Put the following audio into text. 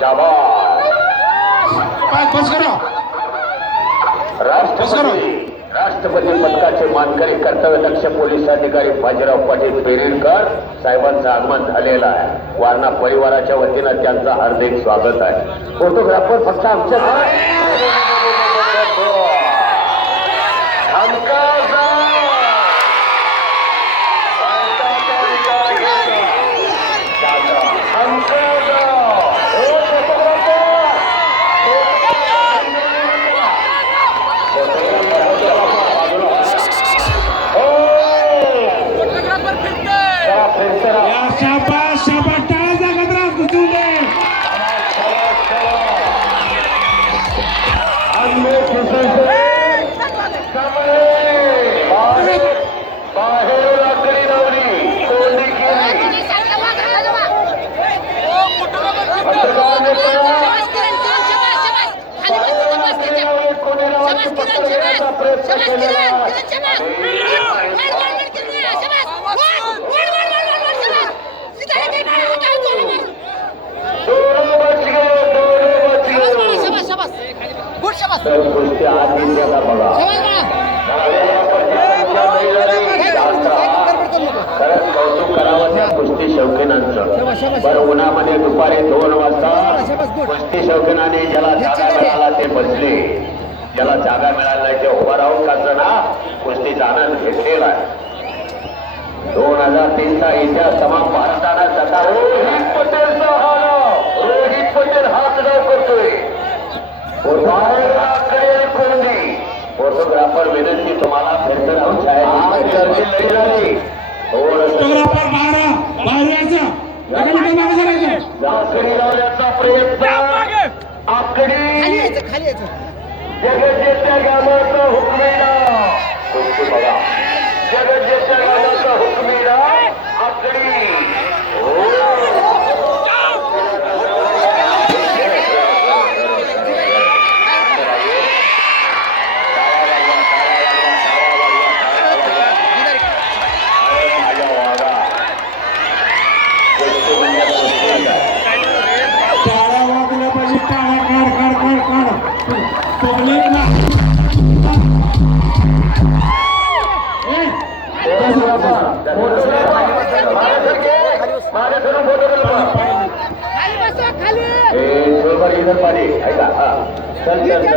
शाबास बस करा राष्ट्रपती पदकाचे मानकरी कर्तव्यदक्ष पोलीस अधिकारी बाजीराव पाटील पेरेरकर साहेबांचं आगमन झालेलं आहे. वारणा परिवाराच्या वतीनं त्यांचं हार्दिक स्वागत आहे. फोटोग्राफर फक्त आमच्या कौतुक करावं त्या कुस्ती शौकीनांचं. बरं, उन्हामध्ये दुपारी 2 वाजता कुस्ती शौकीनाने ज्याला जागा मिळाला ते बसले, ज्याला जागा मिळाला नाही ते उभा राहून ना कुस्तीचा आनंद घेतलेला आहे. 2003 चा इतिहास तमाम भारताला जसा रोहित पटेल हाच डाव करतोय. फोटोग्राफर विनंती तुम्हाला फिरत राहून लावण्याचा प्रयत्न आकडी जगज्जेच्या गावाचा हुकमीला बघा, जगज्जेच्या गावाचा हुकमीला आकडी खाली